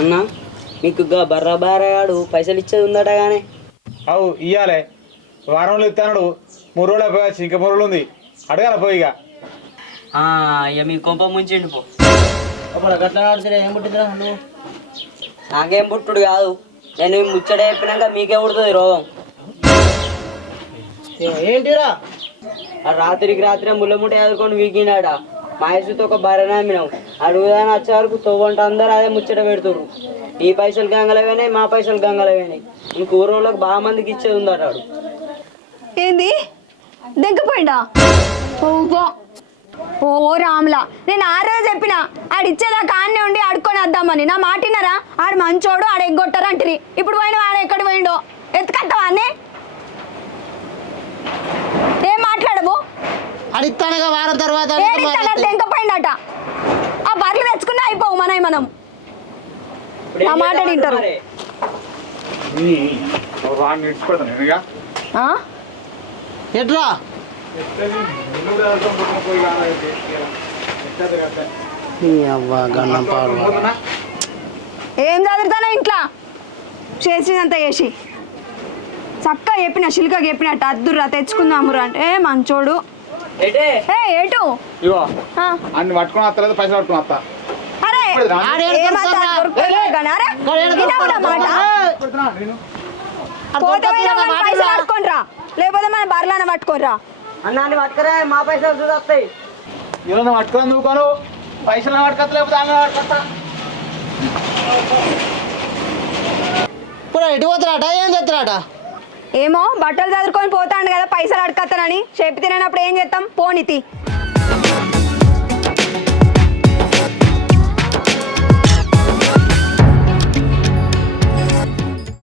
అన్నా మీకు బర్రాబారాడు పైసలు ఇచ్చేది ఉందట కానీ అవు ఇయ్యాలే వారంలో ఇస్తాడు 3 రోజులు పోయచ్చు ఇంకా 3 రోజులు ఉంది అడగాల పోయి ఇక మీ కొంప ముంచిండు పో అప్పుడు గట్లా ఆడుతున్నా ఏం పుట్టిందిరా నువ్వు? నాకేం పుట్టుడు కాదు నేను ముచ్చట చెప్పినాక మీకే పుడుతుంది రోగం. ఏంటిరా రాత్రికి రాత్రి ముళ్ళముట ఎదుర్కొని వీకినాడ మహేష్తో ఒక బర్రెనామినావు అడుగుదాని వచ్చే వరకు తవ్వంట అందరూ అదే ముచ్చట పెడుతురు. ఈ పైసలు గంగలవేనాయి మా పైసలు గంగలవేనాయి ఇంక ఊరోళ్ళకి బాగా మందికి ఇచ్చేది ఉందట. వాడు ఏంది దింకపోయిందా? ఓ రాములా, నేను ఆ రోజు చెప్పిన ఆడిచ్చేదాకా ఆడనే ఉండి ఆడుకొని వద్దామని. నా మాటినరా? ఆడు మంచోడు, ఆడ ఎగ్గొట్టారు అంటారు. ఇప్పుడు పోయిన ఆడ ఎక్కడ పోయిండో ఎత్తుకత్తావా అన్నీ? ఏం మాట్లాడవు? అడిస్తానుగా వారం తర్వాత తెంకపోయిందట. ఆ బర్రెలు తెచ్చుకున్నా అయిపోవు మనం నా మాట వింటారు. ఎట్రా ఏం చదువుతానో ఇంట్లో చేసినంత చేసి చక్కగా చెప్పిన శిల్క చెప్పినట్టు అద్దుర్రా తెచ్చుకుందామురా అంటే మంచోడు. ఏటు అన్ని పట్టుకుని వస్తలేదు పైసలు పట్టుకుని వస్తా. అరే పైసలు పట్టుకోనరా లేకపోతే మన బర్రెలన్న పట్టుకోనరా. అన్నాన్ని పట్టుకురా మా పైసలు చూస్తాయి. ఇలా పట్టుకొని నువ్వుకోను పైసలు పట్టుకొస్తా లేకపోతే అన్న పట్టుకొస్తా. ఇప్పుడు ఎటు పోతారట ఏం చేస్తారట? ఏమో బట్టలు చదువుకొని పోతాడు కదా పైసలు అడకత్తానని చెప్పి తినప్పుడు ఏం చేస్తాం పోనీతి.